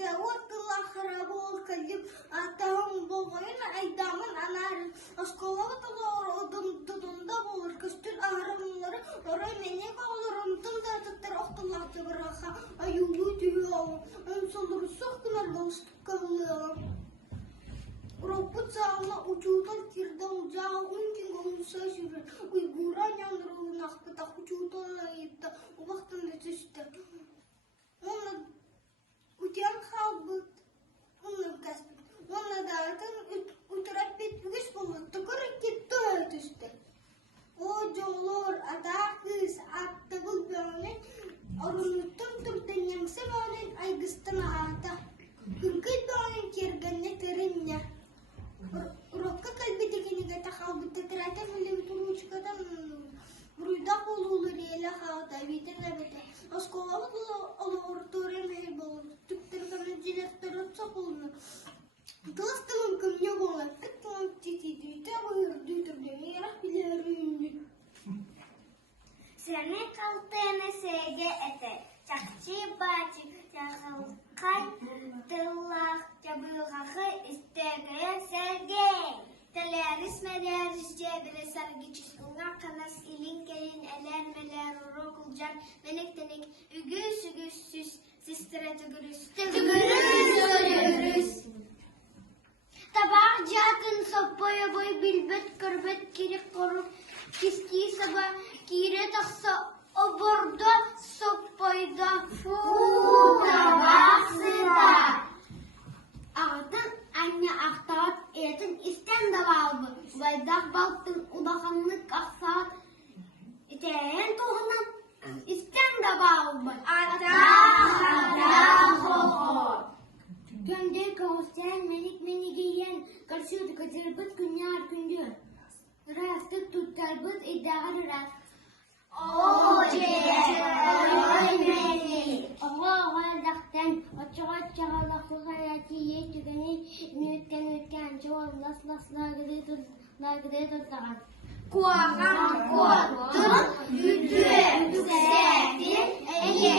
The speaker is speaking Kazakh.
وتوت الآخر أبوه كلم أتهم بغير أيدامن أنا أسكولا تدور تدور كستر أهرمنر ورا مني قالرم تندر تترقط الله تبرخا أيولو تيو أنصدر سخنر بوستكلا ربط سامنا وجودا كردم جاء أنتي مسافر ويقولون ينظرون نخبط وجودا لا يبدأ وقت نتشتى وانا وتيان خابط وانا كسبت وانا دارتن وتربيت بجسمه تقرر كتوه تشتى وجولور أتاكس أتبل بيانين أرنتم تمتنيم سبانين أي قستنا عاتا كنكيد بيانين كيرغنة ترنيا Рокка калбитекениге тахалбытта тирата милли ручкадан руйда болулар эле хата битерлебете осколабы олорторем хейбол түктергенде директор отсополну достым кемне болот тыктым титидите бырдытырды ярак билерүндү Сене калтыны 세게 эте чакчы бачы чахалкай тыллах жабылгахы истеге Сергей Телерис медерис жебире саргичискунга канас илин келин элер мелер урокулжан менектенек үгүс сүз систере түгүрүс табак жатын соппой бой билбет көрбет кирик коруп киски саба кире такса обордо соппойда фу табак сыда Ағытын әне ақтауат етін істен давалбы. Байдақ балттың ұдақанлық ақсауат етен тоғынан істен давалбы. Ата хоқо. Гөнде кауыстен менік-менігейен қаршуды көтербіт күнне күнде. Расты тұттарбыт идағыр рас. О, ой мені. Оғалдақтан отчыға-отчығалдақсыз hayatı етігіні өткен жол лас-ласлағыды тұттаған. Қуаған қоттың үті, үксәтін, әйе